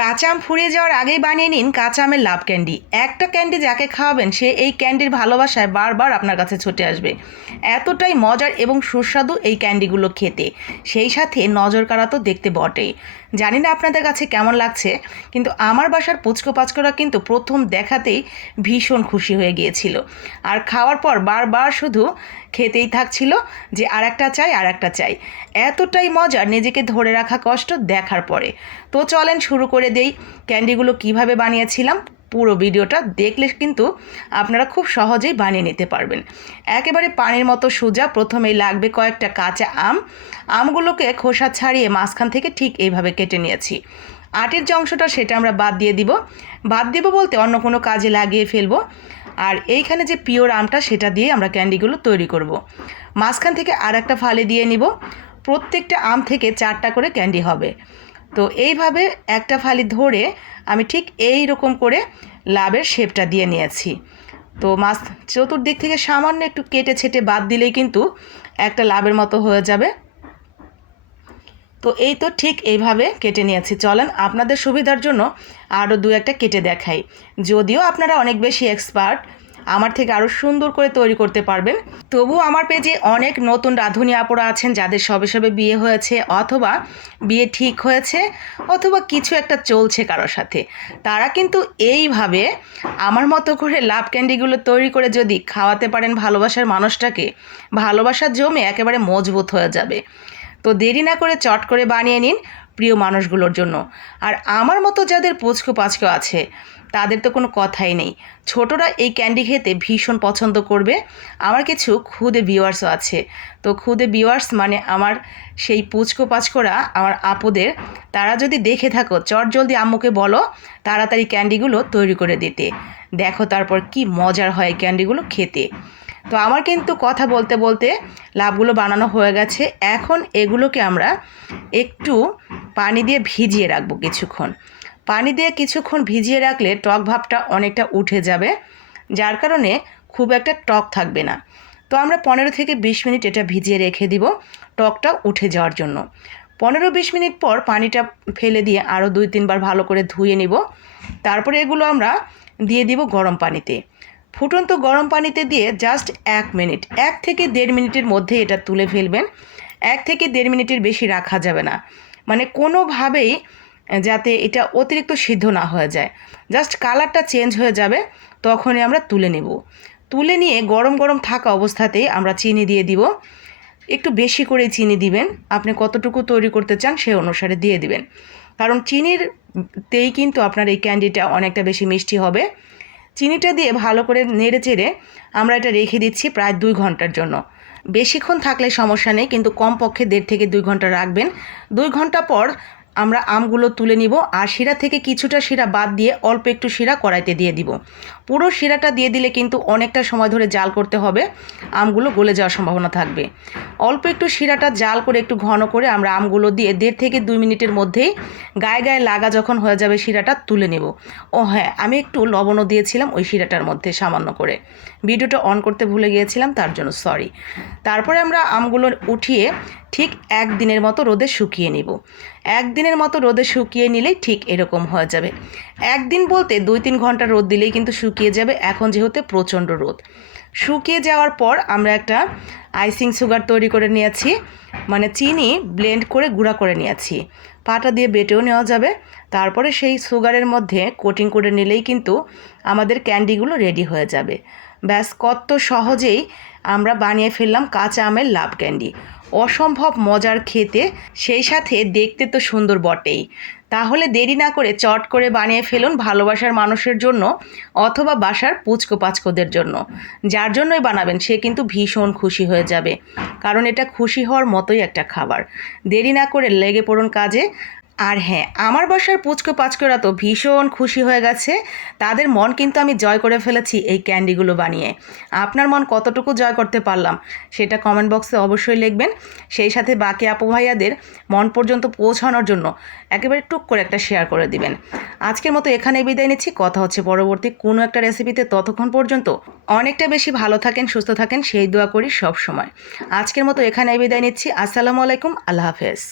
কাঁচা আম ফুরিয়ে যাওয়ার আগেই বানিয়ে নিন কাঁচা আমের লাভ ক্যান্ডি। একটা ক্যান্ডি যাকে খাওয়াবেন সে এই ক্যান্ডির ভালোবাসায় বারবার আপনার কাছে ছুটে আসবে। এতটাই মজার এবং সুস্বাদু এই ক্যান্ডিগুলো খেতে, সেই সাথে নজর কাড়া তো দেখতে বটেই। জানি না আপনাদের কাছে কেমন লাগছে, কিন্তু আমার বাসার পুচকো পাচকোরা কিন্তু প্রথম দেখাতেই ভীষণ খুশি হয়ে গিয়েছিল, আর খাওয়ার পর বারবার শুধু খেতেই থাকছিল যে আর একটা চাই আর একটা চাই। এতটাই মজার, নিজেকে ধরে রাখা কষ্ট দেখার পরে। তো চলেন শুরু করে দেই ক্যান্ডিগুলো কিভাবে বানিয়েছিলাম। পুরো ভিডিওটা দেখলে কিন্তু আপনারা খুব সহজেই বানিয়ে নিতে পারবেন। একেবারে পানির মতো সোজা। প্রথমেই লাগবে কয়েকটা কাঁচা আম। আমগুলোকে খোসা ছাড়িয়ে মাঝখান থেকে ঠিক এইভাবে কেটে নিয়েছি। আটির যে অংশটা সেটা আমরা বাদ দিব বলতে অন্য কোনো কাজে লাগিয়ে ফেলবো। আর এইখানে যে পিওর আমটা সেটা দিয়ে আমরা ক্যান্ডিগুলো তৈরি করব। মাঝখান থেকে আর একটা ফালি দিয়ে নিব। প্রত্যেকটা আম থেকে 4টা করে ক্যান্ডি হবে। তো এইভাবে একটা ফালি ধরে আমি ঠিক এই রকম করে লাভের শেপটা দিয়ে নিয়েছি। তো মাছ চতুর্দিক থেকে সামান্য একটু কেটে ছেটে বাদ দিলেই কিন্তু একটা লাভের মতো হয়ে যাবে। তো এই তো ঠিক এইভাবে কেটে নিয়েছি। চলেন আপনাদের সুবিধার জন্য আরও 2-1টা কেটে দেখাই। যদিও আপনারা অনেক বেশি এক্সপার্ট, আমার থেকে আরও সুন্দর করে তৈরি করতে পারবেন, তবু আমার পেজে অনেক নতুন রাঁধুনি আপুরা আছেন যাদের সবে সবে বিয়ে হয়েছে, অথবা বিয়ে ঠিক হয়েছে, অথবা কিছু একটা চলছে কারোর সাথে। তারা কিন্তু এইভাবে আমার মতো করে লাভ ক্যান্ডিগুলো তৈরি করে যদি খাওয়াতে পারেন ভালোবাসার মানুষটাকে, ভালোবাসা জমে একেবারে মজবুত হয়ে যাবে। তো দেরি না করে চট করে বানিয়ে নিন প্রিয় মানুষগুলোর জন্য। আর আমার মতো যাদের পুচকো পাচকো আছে তাদের তো কোনো কথাই নেই, ছোটরা এই ক্যান্ডি খেতে ভীষণ পছন্দ করবে। আমার কিছু খুদে ভিউয়ার্সও আছে। তো খুদে ভিউয়ার্স মানে আমার সেই পুচকো পাচকোরা, আমার আপুদের, তারা যদি দেখে থাকো চট জলদি আম্মুকে বলো তাড়াতাড়ি ক্যান্ডিগুলো তৈরি করে দিতে। দেখো তারপর কি মজার হয় ক্যান্ডিগুলো খেতে। তো আমার কিন্তু কথা বলতে বলতে লাভগুলো বানানো হয়ে গেছে। এখন এগুলোকে আমরা একটু পানি দিয়ে ভিজিয়ে রাখবো কিছুক্ষণ। পানি দিয়ে কিছুক্ষণ ভিজিয়ে রাখলে টক ভাবটা অনেকটা উঠে যাবে, যার কারণে খুব একটা টক থাকবে না। তো আমরা 15 থেকে 20 মিনিট এটা ভিজিয়ে রেখে দিব টকটা উঠে যাওয়ার জন্য। 15-20 মিনিট পর পানিটা ফেলে দিয়ে আরও 2-3 বার ভালো করে ধুয়ে নিব। তারপরে এগুলো আমরা দিয়ে দিব গরম পানিতে। ফুটন্ত গরম পানিতে দিয়ে জাস্ট 1 মিনিট, 1 থেকে 1.5 মিনিটের মধ্যে এটা তুলে ফেলবেন। 1 থেকে 1.5 মিনিটের বেশি রাখা যাবে না, মানে কোনোভাবেই যাতে এটা অতিরিক্ত সিদ্ধ না হয়ে যায়। জাস্ট কালারটা চেঞ্জ হয়ে যাবে, তখনই আমরা তুলে নেব। তুলে নিয়ে গরম গরম থাকা অবস্থাতেই আমরা চিনি দিয়ে দিব। একটু বেশি করে চিনি দিবেন, আপনি কতটুকু তৈরি করতে চান সে অনুসারে দিয়ে দিবেন, কারণ চিনিরতেই কিন্তু আপনার এই ক্যান্ডিটা অনেকটা বেশি মিষ্টি হবে। চিনিটা দিয়ে ভালো করে নেড়ে চেড়ে আমরা এটা রেখে দিচ্ছি প্রায় 2 ঘন্টার জন্য। বেশিক্ষণ থাকলে সমস্যা নেই, কিন্তু কমপক্ষে 1.5 থেকে 2 ঘন্টা রাখবেন। 2 ঘন্টা পর আমরা আমগুলো তুলে নিব, আর শিরা থেকে কিছুটা শিরা বাদ দিয়ে অল্প একটু শিরা কড়াইতে দিয়ে দিব। পুরো শিরাটা দিয়ে দিলে কিন্তু অনেকটা সময় ধরে জাল করতে হবে, আমগুলো গলে যাওয়ার সম্ভাবনা থাকবে। অল্প একটু শিরাটা জাল করে একটু ঘন করে আমরা আমগুলো দিয়ে 1.5 থেকে 2 মিনিটের মধ্যেই গায়ে গায়ে লাগা যখন হয়ে যাবে শিরাটা তুলে নেব। ও হ্যাঁ, আমি একটু লবণও দিয়েছিলাম ওই শিরাটার মধ্যে সামান্য করে, ভিডিওটা অন করতে ভুলে গিয়েছিলাম, তার জন্য সরি। তারপরে আমরা আমগুলো উঠিয়ে ঠিক 1 দিনের মতো রোদে শুকিয়ে নিব। 1 দিনের মতো রোদে শুকিয়ে নিলেই ঠিক এরকম হয়ে যাবে। 1 দিন বলতে 2-3 ঘন্টা রোদ দিলেই কিন্তু শুকিয়ে যাবে। এখন যেহেতু প্রচণ্ড রোদ, শুকিয়ে যাওয়ার পর আমরা একটা আইসিং সুগার তৈরি করে নিয়েছি, মানে চিনি ব্লেন্ড করে গুঁড়া করে নিয়েছি। পাটা দিয়ে বেটেও নেওয়া যাবে। তারপরে সেই সুগারের মধ্যে কোটিং করে নিলেই কিন্তু আমাদের ক্যান্ডিগুলো রেডি হয়ে যাবে। ব্যাস, কত সহজেই আমরা বানিয়ে ফেললাম কাঁচা আমের লাভ ক্যান্ডি। অসম্ভব মজার খেতে, সেই সাথে দেখতে তো সুন্দর বটেই। তাহলে দেরি না করে চট করে বানিয়ে ফেলুন ভালোবাসার মানুষের জন্য, অথবা বাসার পুচকো পাচকোদের জন্য। যার জন্যই বানাবেন সে কিন্তু ভীষণ খুশি হয়ে যাবে, কারণ এটা খুশি হওয়ার মতোই একটা খাবার। দেরি না করে লেগে পড়ুন কাজে। আর হ্যাঁ, আমার বাসার পুচকো পাচকোরা তো ভীষণ খুশি হয়ে গেছে, তাদের মন কিন্তু আমি জয় করে ফেলেছি এই ক্যান্ডিগুলো বানিয়ে। আপনার মন কতটুকু জয় করতে পারলাম সেটা কমেন্ট বক্সে অবশ্যই লিখবেন। সেই সাথে বাকি আপু ভাইয়াদের মন পর্যন্ত পৌঁছানোর জন্য একেবারে টুক করে একটা শেয়ার করে দিবেন। আজকের মতো এখানেই বিদায় নিচ্ছি, কথা হচ্ছে পরবর্তী কোনো একটা রেসিপিতে। ততক্ষণ পর্যন্ত অনেকটা বেশি ভালো থাকেন, সুস্থ থাকেন, সেই দোয়া করি সব সময়। আজকের মতো এখানেই বিদায় নিচ্ছি। আসসালামু আলাইকুম, আল্লাহ হাফেজ।